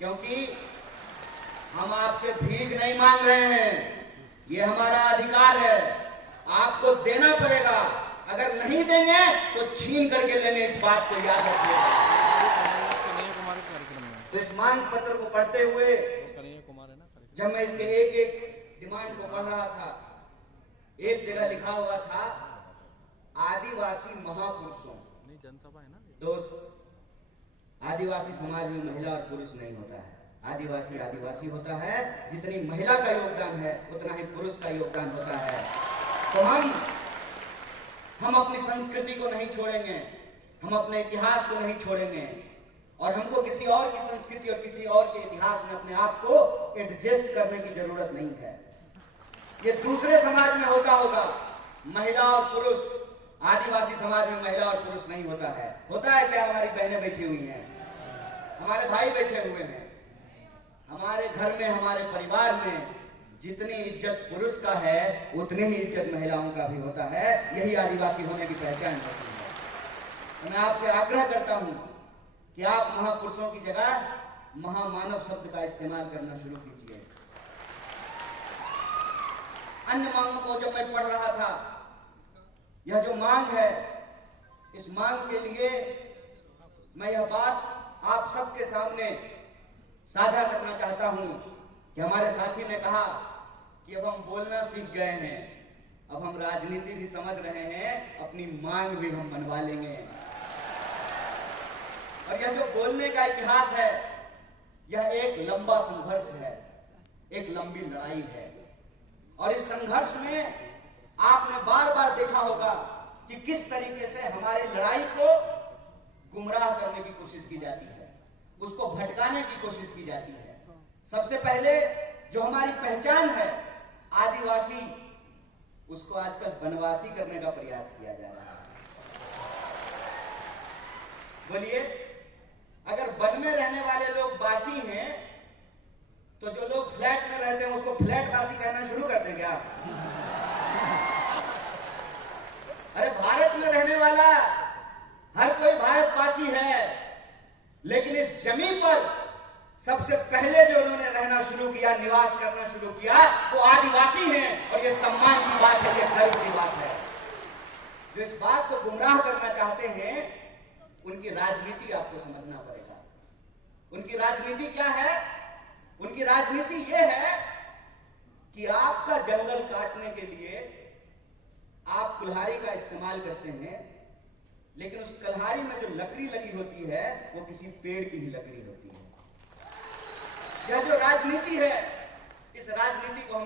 क्योंकि हम आपसे भीख नहीं मांग रहे हैं, ये हमारा अधिकार है, आपको देना पड़ेगा। अगर नहीं देंगे तो छीन करके लेंगे, इस बात को याद रखिएगा। तो इस मांग पत्र को पढ़ते हुए जब मैं इसके एक एक डिमांड को पढ़ रहा था, एक जगह लिखा हुआ था आदिवासी महापुरुषों। दोस्त, आदिवासी समाज में महिला और पुरुष नहीं होता है। आदिवासी आदिवासी होता है, जितनी महिला का योगदान है उतना ही पुरुष का योगदान होता है। तो हम अपनी संस्कृति को नहीं छोड़ेंगे, हम अपने इतिहास को नहीं छोड़ेंगे, और हमको किसी और की संस्कृति और किसी और के इतिहास में अपने आप को एडजस्ट करने की जरूरत नहीं है। ये दूसरे समाज में होता होगा, महिला और पुरुष। आदिवासी समाज में महिला और पुरुष नहीं होता है। होता है क्या? हमारी बहनें बैठी हुई हैं, हमारे भाई बैठे हुए हैं। हमारे घर में, हमारे परिवार में जितनी इज्जत पुरुष का है उतनी ही इज्जत महिलाओं का भी होता है। यही आदिवासी होने की पहचान होती है। तो मैं आपसे आग्रह करता हूं कि आप महापुरुषों की जगह महामानव शब्द का इस्तेमाल करना शुरू कीजिए। अन्य मांगों को जब मैं पढ़ रहा था, यह जो मांग है, इस मांग के लिए मैं यह बात आप सबके सामने साझा करना चाहता हूं कि हमारे साथी ने कहा कि अब हम बोलना सीख गए हैं, अब हम राजनीति भी समझ रहे हैं, अपनी मांग भी हम मनवा लेंगे। और यह जो बोलने का इतिहास है, यह एक लंबा संघर्ष है, एक लंबी लड़ाई है। और इस संघर्ष में आपने बार बार देखा होगा कि किस तरीके से हमारी लड़ाई को गुमराह करने की कोशिश की जाती है, उसको भटकाने की कोशिश की जाती है। सबसे पहले जो हमारी पहचान है आदिवासी, उसको आजकल वनवासी करने का प्रयास किया जा रहा है। बोलिए, अगर वन में रहने वाले लोग वासी हैं तो जो लोग फ्लैट में रहते हैं उसको फ्लैट वासी कहना शुरू कर दें क्या? अरे भारत में रहने वाला हर कोई भारतवासी है, लेकिन इस जमीन पर सबसे पहले जो उन्होंने रहना शुरू किया, निवास करना शुरू किया, वो आदिवासी हैं। और ये सम्मान की बात है, ये गर्व की बात है। जो इस बात को गुमराह करना चाहते हैं, उनकी राजनीति आपको समझना पड़ेगा। उनकी राजनीति क्या है? उनकी राजनीति यह है कि आपका जंगल काटने के लिए आप कुल्हाड़ी का इस्तेमाल करते हैं, लेकिन उस कुल्हाड़ी में जो लकड़ी लगी होती है वो किसी पेड़ की ही लकड़ी होती है। यह जो राजनीति है, इस राजनीति को हम